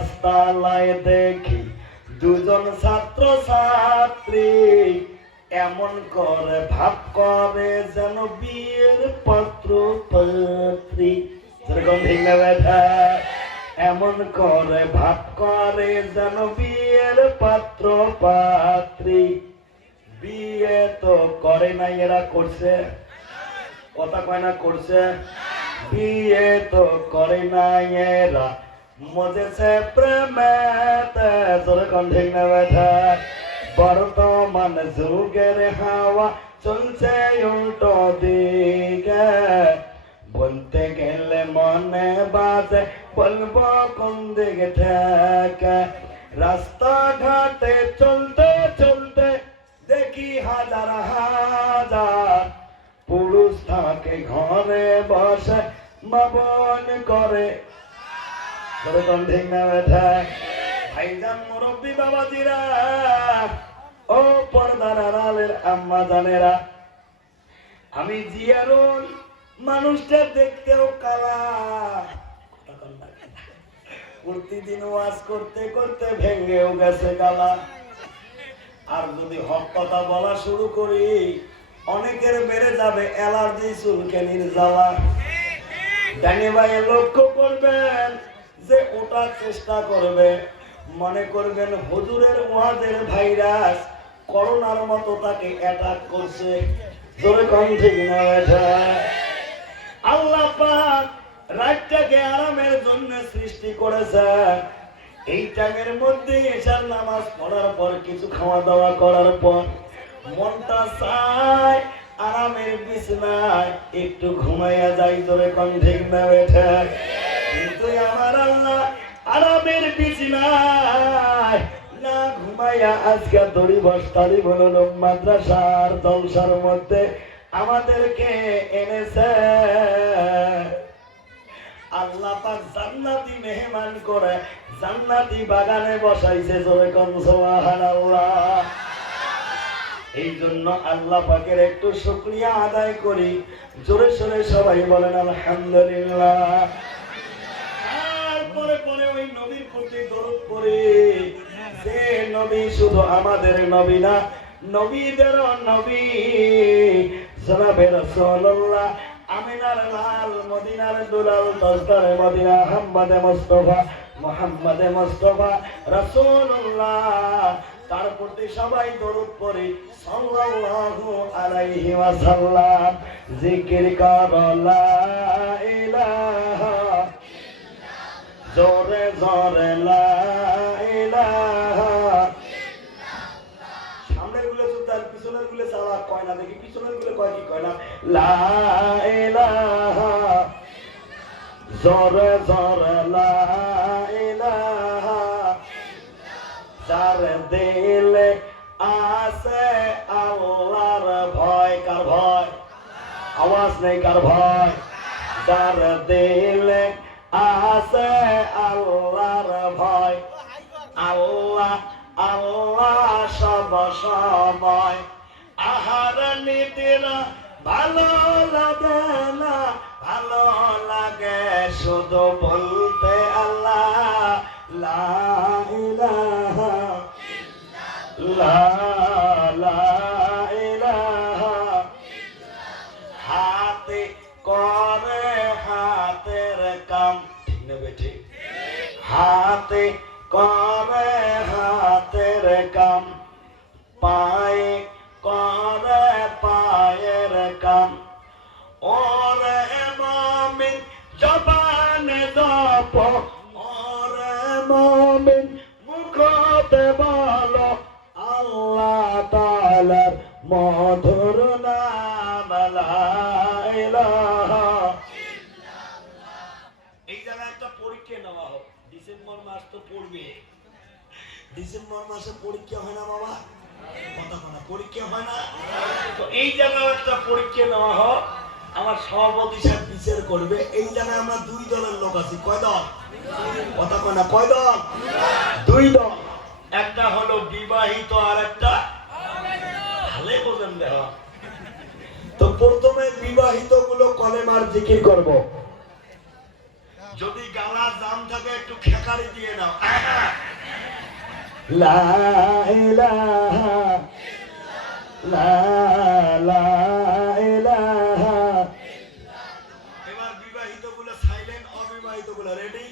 গাছতলায় দেখি দুজন ছাত্র ছাত্রী এমন করে ভাব করে যেন বিয়ের পাত্র পাত্রী। এমন করে ভাব করে যেন বিয়ের পাত্র পাত্রী। বিয়ে তো করে নাই, এরা করছে। কথা কয় না, করছে। বিয়ে তো করে নাই, এরা মজেছে প্রেমেতে তোর কণ্ঠে না বেঠা। বর্তমান যুগের হাওয়া চলছে উল্টো দিকে। বলতে গেলে মনে বাজে, বলব কোন দিকে থেকে রাস্তা ঘাটে চলতে চলতে দেখি হাজার হাজার পুরুষ থাকে ঘরে বসে, মাবন করে কোন ঠিক না বেঠা ভাইজান মুরব্বী বাবাজিরা, ও পর্দার আড়ালের আম্মা জানেরা, আমি জিয়ারুল, মানুষটা দেখতেও কালা। প্রতিদিন ওয়াজ করতে করতে ভেঙেও গেছে গালা আর যদি হক কথা বলা শুরু করি, অনেকের বেড়ে যাবে অ্যালার্জি, চুলকানির জ্বালা। ডানি ভাই লক্ষ্য করবেন যে ওটার চেষ্টা করবে, মনে করবেন হুজুরের ওয়াজের ভাইরাস করোনার মতো তাকে অ্যাটাক করছে। জোরে কম ঠিক আল্লাহ পাক রাতটাকে আরামের জন্য সৃষ্টি করেছে। এই টাইমের মধ্যে এসার নামাজ পড়ার পর কিছু খাওয়া দাওয়া করার পর মনটা চায় আরামের বিছনায় একটু ঘুমাইয়া যাই তোরে কোন ঠিক না বেঠা কিন্তু আমার আল্লাহ আরামের না ঘুমাইয়া আজকে দড়ি মাদ্রাসার জলসার মধ্যে আমাদেরকে এনেছে। আল্লাহ পাক জান্নাতি মেহমান করে জান্নাতি বাগানে বসাইছে জোরে সুবহানাল্লাহ। এই জন্য আল্লাহ পাকের একটু শুকরিয়া আদায় করি। জোরে সোরে সবাই বলেন, আলহামদুলিল্লাহ তারপরে পরে ওই নবীর প্রতি পড়ে যে নবী শুধু আমাদের নবী না নবীদের নবী। আমিনার লাল, মদিনার দুলাল মদিনা মোহাম্মদে তার প্রতি সবাই দরুদ পড়ি, সাল্লাল্লাহু আলাইহি ওয়াসাল্লাম। জিকির কর, লা ইলাহা জোরে জোরে, লা কয় কি কয় জোরে জোরে দিলে আল্লাহর ভয়, কার ভয়? আওয়াজ নেই, কার ভয়? যার দিলে আছে আল্লাহর ভয়। আল্লাহ আল্লাহ সব সময় আহার নীতিরা ভালো লাগে না ভালো লাগে শুধু বলতে আল্লাহ লা তাআলার মধুর নাম এই জায়গায় একটা পরীক্ষা নেওয়া হোক। ডিসেম্বর মাস তো পড়বে। ডিসেম্বর মাসে পরীক্ষা হয় না বাবা? কথা পরীক্ষা হয় না? তো এই জায়গায় একটা পরীক্ষা নেওয়া হোক। আমার সভাপতি সাহেব বিচার করবে। এই জায়গায় আমরা দুই দলের লোক আছি। কয় দল? কথা কয় না, কয় দল? দুই দল। একটা হলো বিবাহিত আর একটা ভালো তো প্রথমে বিবাহিতগুলো কলেমার জিকির করব। যদি গালা জাম থাকে একটু খেকারি দিয়ে নাও। লা ইলাহা লা লা ইলাহা এবার বিবাহিতগুলো সাইলেন্ট অবিবাহিতগুলো রেডি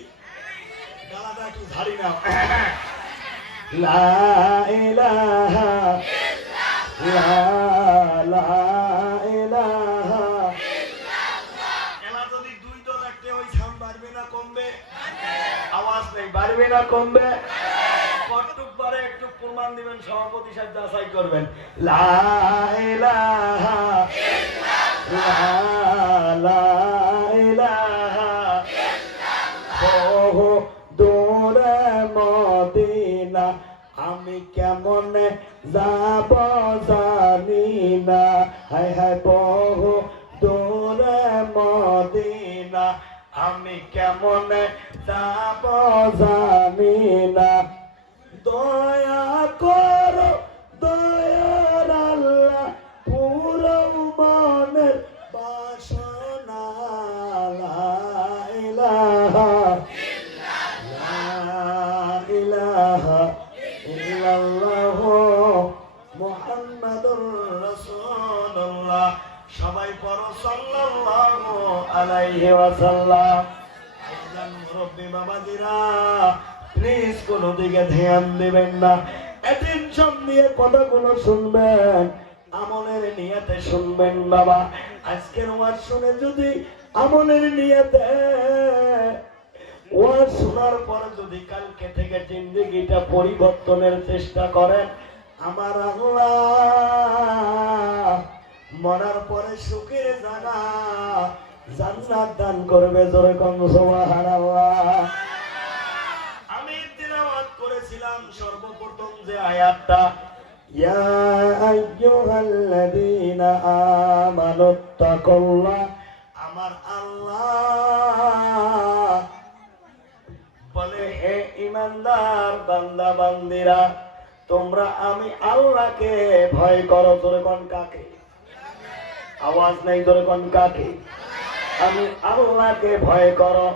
গালাটা একটু ঝাড়ি নাও। লা ইলাহা লা লা বাড়বে না কমবে? একটু প্রমাণ দিবেন সভাপতি সাহেব যাচাই করবেন। আমি কেমন যাব? আমি কেমন যাব জানি না। দয়া করো আলাইহি ওয়াসাল্লাম। বাবাজিরা প্লিজ দিকে ধ্যান দিবেন না। অ্যাটেনশন দিয়ে কথাগুলো শুনবেন, আমলের শুনবেন বাবা। আজকের শুনে যদি আমলের নিয়তে, ওয়াজ শোনার পরে যদি কালকে থেকে জিন্দগিটা পরিবর্তনের চেষ্টা করেন, আমার আল্লাহ মরার পরে সুখের জায়গা জান্নাত দান করবে জোরে কম আমি তিলাওয়াত করেছিলাম সর্বপ্রথম যে আয়াতটা। আমার আল্লাহ বলে হে ইমানদার তোমরা আমি আল্লাহকে ভয় করো। জোরে কন কাকে? আওয়াজ নাই জোরে কন কাকে? আমি আল্লাহকে ভয় করো।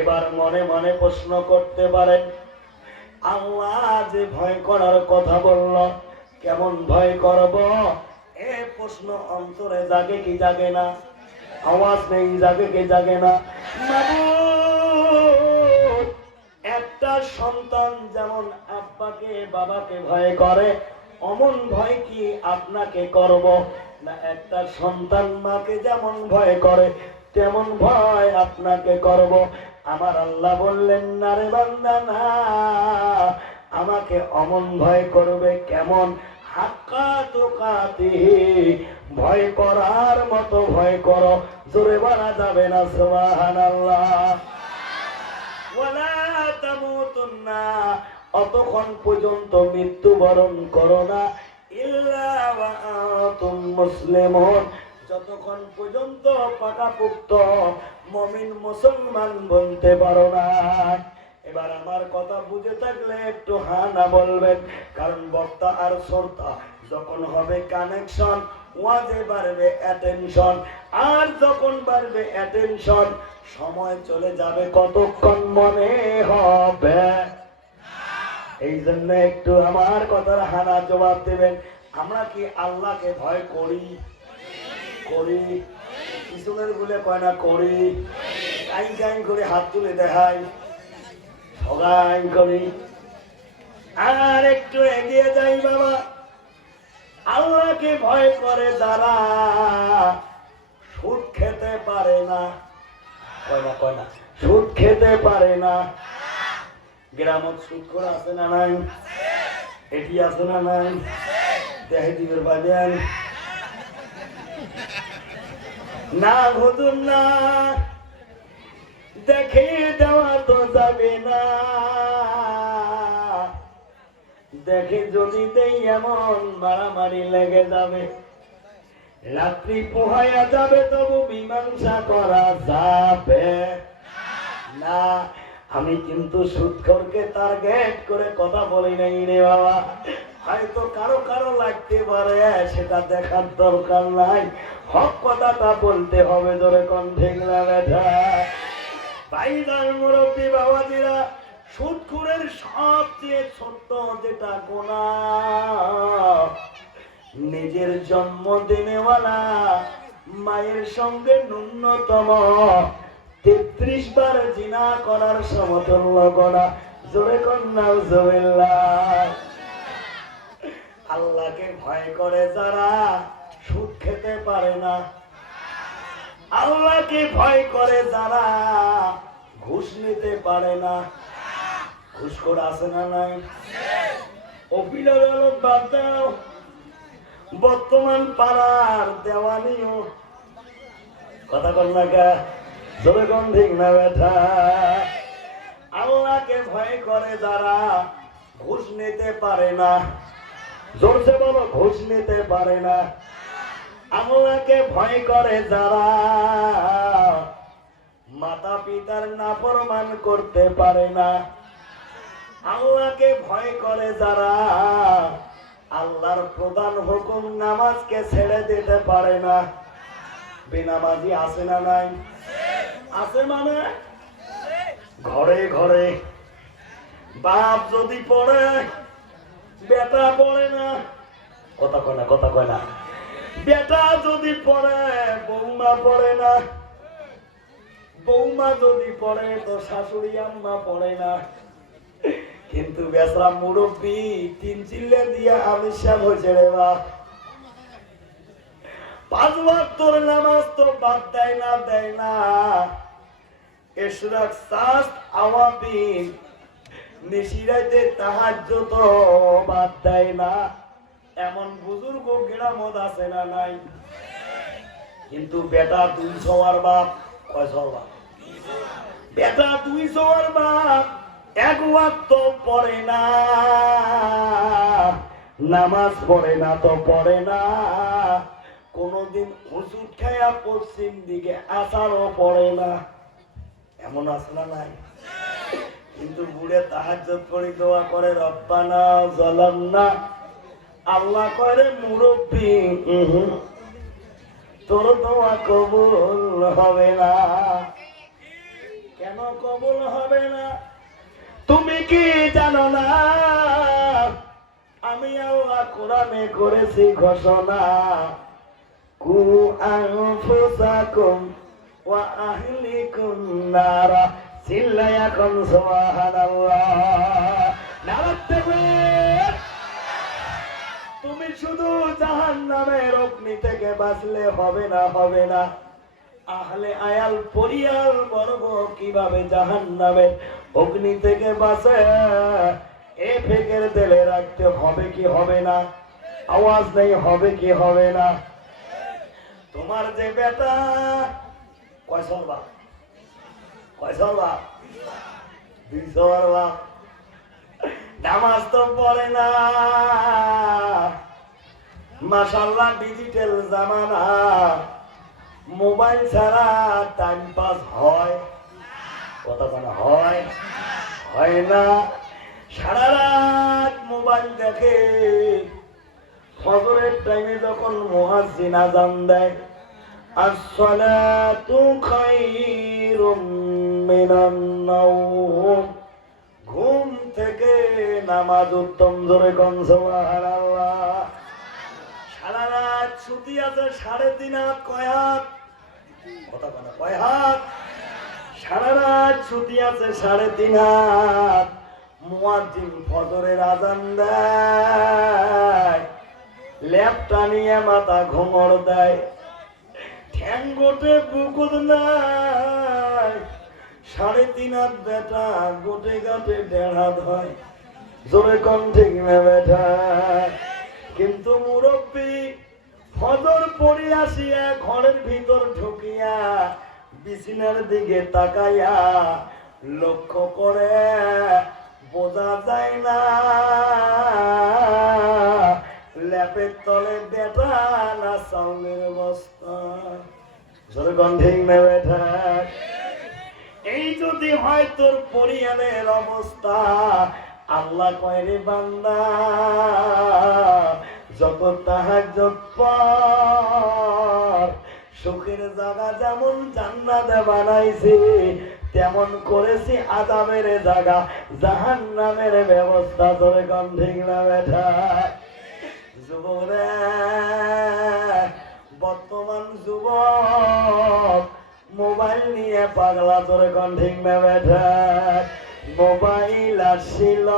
এবার মনে মনে প্রশ্ন করতে পারেন আল্লাহ যে ভয় করার কথা বলল, কেমন ভয় করব? এ প্রশ্ন অন্তরে জাগে কি জাগে না, আওয়াজ নেই জাগে কি জাগে না। একটা সন্তান যেমন আব্বাকে, বাবাকে ভয় করে, অমন ভয় কি আপনাকে করব? না, একটা সন্তান মাকে যেমন ভয় করে তেমন ভয় আপনাকে করব? আমার আল্লাহ বললেন, না রে বান্দা, না। আমাকে অমন ভয় করবে কেমন? হাক্কা তোকাতি ভয় করার মতো ভয় করো। জোরে বলা যাবে না ওয়ালা তামুতুন্না। অতক্ষণ পর্যন্ত মৃত্যুবরণ করো না। ইল্লা মুসলিমুন। যতক্ষণ পর্যন্ত পাকাপুক্ত মমিন মুসলমান বলতে পারো না। এবার আমার কথা বুঝে থাকলে একটু হা না বলবেন, কারণ বক্তা আর শ্রোতা যখন হবে কানেকশন ওয়াজে বাড়বে অ্যাটেনশন আর যখন বাড়বে অ্যাটেনশন সময় চলে যাবে কতক্ষণ মনে হবে। এই জন্য একটু আমার কথার হানা জবাব দেবেন। আমরা কি আল্লাহকে ভয় করি? করি। পিছনের গুলে কয় না করি। আইন কাইন করে হাত তুলে দেখাই। সগাই করি। আর একটু এগিয়ে যাই বাবা। আল্লাহকে ভয় করে যারা। সুদ খেতে পারে না। কয় না কয় না। সুদ খেতে পারে না। গ্রামত সুদ করে আছে না নাই? এটি আছে না নাই? দেখে দিবের বাজান। না হুজুর, না। দেখে দেওয়া তো যাবে না। দেখে যদি দেই এমন মারামারি লেগে যাবে। রাত্রি পোহাইয়া যাবে, তবু মীমাংসা করা যাবে না। আমি কিন্তু সুৎখরকে টার্গেট করে কথা বলি নাই রে বাবা। হয়তো কারও কারও লাগতে পারে, সেটা দেখার দরকার নাই। হক কথাটা বলতে হবে ধরে কণ্ঠে বেঠা ভাইদার মুরব্বী বাবাজিরা সুদখুরের সবচেয়ে ছোট্ট যেটা গোনা, নিজের জন্মদিনেওয়ালা মায়ের সঙ্গে ন্যূনতম তেত্রিশ বার জিনা করার সমতুল্য গোনা। জোরে কন্যা জবিল্লাহ আল্লাহকে ভয় করে যারা সুদ খেতে পারে না। আল্লাহকে ভয় করে যারা ঘুষ নিতে পারে না? ঘুষ করে আসে না নাই? আলম, বাদ দাও। বর্তমান পাড়ার দেওয়ানিও। কথা কর না গা জোরে কোন ঠিক না বেঠা আল্লাহকে ভয় করে যারা ঘুষ নিতে পারে না। জোরসে বলো, ঘুষ নিতে পারে না। আল্লাহকে ভয় করে যারা মাতা পিতার নাফরমান করতে পারে না। আল্লাহকে ভয় করে যারা আল্লাহর প্রধান হুকুম নামাজকে ছেড়ে দিতে পারে না। বেনামাজি আছে না নাই? আছে মানে? ঘরে ঘরে। বাপ যদি পড়ে, বেটা পড়ে না। কথা কয় না, কথা কয় না। বেটা যদি পড়ে, বৌমা পড়ে না। বৌমা যদি পড়ে, তো শাশুড়ি আম্মা পড়ে না। কিন্তু বেসরা মুরব্বী, তিন চিল্লে দিয়ে আবিষ্কার হয়েছে রে বা পাঁচ তোর নামাজ তো বাদ দেয় না দেয় না। এসরাক সাস্ত আওয়াবিন নিশিরাইতে তাহাজ্য তো বাদ দেয় না। এমন বুজুর্গ গ্রামত আছে না নাই? কিন্তু বেটা দুই সবার বাপ, কয় বেটা দুই সবার বাপ, এক ওয়াক্ত পড়ে না। নামাজ পড়ে না তো পড়ে না। কোনদিন ওষুধ খায়া পশ্চিম দিকে আসারও পড়ে না। এমন না নাই? কিন্তু বুড়ে তাহাজ্জত করে দোয়া করে, রব্বানা জলাম না আল্লাহ করে মুরব্বী তোর দোয়া কবুল হবে না। কেন কবুল হবে না? তুমি কি জানো না? আমি আল্লাহ কোরআনে করেছি ঘোষণা। কু আনফুসাকুম ওয়া আহলিকুম নারা। চিল্লাই এখন সুবহানাল্লাহ। তাকবীর তুমি শুধু জাহান নামের অগ্নি থেকে বাঁচলে হবে না হবে না। আহলে আয়াল পরিয়াল বর্গ কীভাবে জাহান নামের অগ্নি থেকে বাঁচে এ ফেকের তেলে রাখতে হবে কি হবে না? আওয়াজ নেই, হবে কি হবে না? তোমার যে বেটা কয়সর বাপ? কয়সর বাপ? দুইশোর বাপ। নামাজ তো পড়ে না। মাসাল্লাহ ডিজিটাল জামানা। মোবাইল ছাড়া টাইম পাস হয়? কথা বলা হয় হয় না। সারা রাত মোবাইল দেখে। ফজরের টাইমে যখন মুয়াজ্জিন আজান দেয়, আসসালাতু খায়রুম মিনান নাওম। ঘুম থেকে নামাজ উত্তম ধরে কোন, সুবহানাল্লাহ। সারা ছুটি আছে সাড়ে তিন হাত, কয় হাত? কথা কথা কয় হাত? সারা রাত ছুটি আছে সাড়ে তিন হাত। মুয়াজ্জিন ফজরের আজান দেয়। ল্যাপটা নিয়ে মাথা ঘুমর দেয়। ঠ্যাং গোটে বুকুদ নাই সাড়ে তিন হাত বেটা গোটে গাটে দেড় হাত হয়। জোরে কম ঠিক বেটা কিন্তু মুরব্বী ফজর পড়ি আসিয়া ঘরের ভিতর ঢুকিয়া বিছানার দিকে তাকাইয়া লক্ষ্য করে, বোঝা যায় না। ল্যাপের তলে বেটা না চাউলের বস্তা। জোরে গন্ধে এই যদি হয় তোর পরিয়ালের অবস্থা, আল্লাহ কয় বান্দা যত তাহাজ্জুদ পর, সুখের জায়গা যেমন জান্নাতে বানাইছে, তেমন করেছি আদামের জায়গা জাহান নামের ব্যবস্থা কন ঠিক না বেঠা। যুবকরা, বর্তমান যুবক, মোবাইল নিয়ে পাগলা তোরে কন ঠিক না বেঠা। মোবাইল আসছিল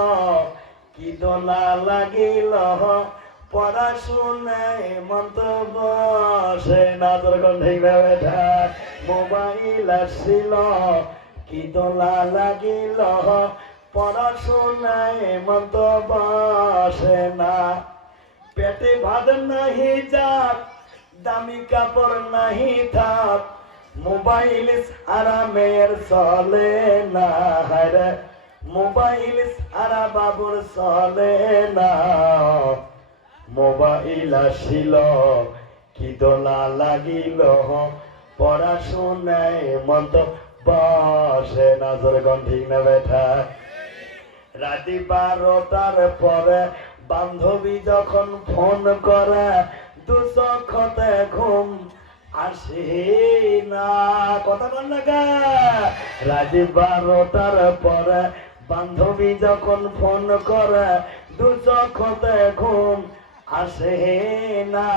কি দোলা লাগিল পড়াশোনায় মন্তব্য সে না তোর ঠিক না মোবাইল আসছিল, কি দোলা লাগিল? পড়াশোনায় মন্তব্য সে না। পেটে ভাত নাহি যাক, দামি কাপড় নাহি থাক। মোবাইল আরামের চলে না, হায়রে। মোবাইল সারা বাবুর চলে না। মোবাইল আসিল, কি দোলা লাগিল পড়াশোনায় মন্ত বসে, নজর ঠিক না বেঠা রাতি বারোটার পরে বান্ধবী যখন ফোন করে দুচক্ষতে ঘুম আসে না। কথা বল না গা? রাতি বারোটার পরে বান্ধবী যখন ফোন করে দুচক্ষতে ঘুম আসে না,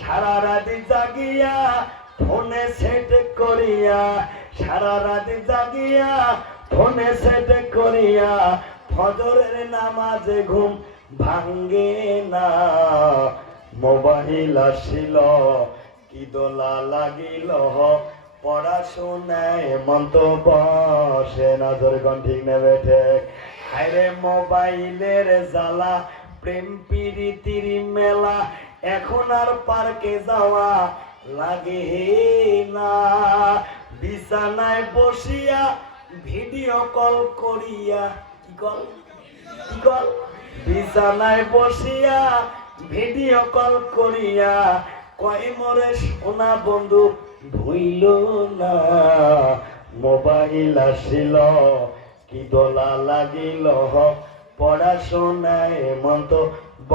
সারা রাতি জাগিয়া ফোনে সেট করিয়া, সারা রাতি জাগিয়া ফোনে সেট করিয়া, ফজরের নামাজে ঘুম ভাঙ্গে না। মোবাইল আসিল, কি দোলা লাগিল পড়াশোনায় মন্ত বসে নজর ঠিক নেবে ঠিক। হায়রে মোবাইলের জ্বালা প্রেম পিরিতির মেলা এখন আর পার্কে যাওয়া লাগে না। বিছানায় বসিয়া ভিডিও কল করিয়া, কি কল? কি কল? বিছানায় বসিয়া ভিডিও কল করিয়া, কয় মরে সোনা বন্ধু ভুইল না। মোবাইল আসিল, কি দোলা লাগিল পড়াশোনায় মন্ত ব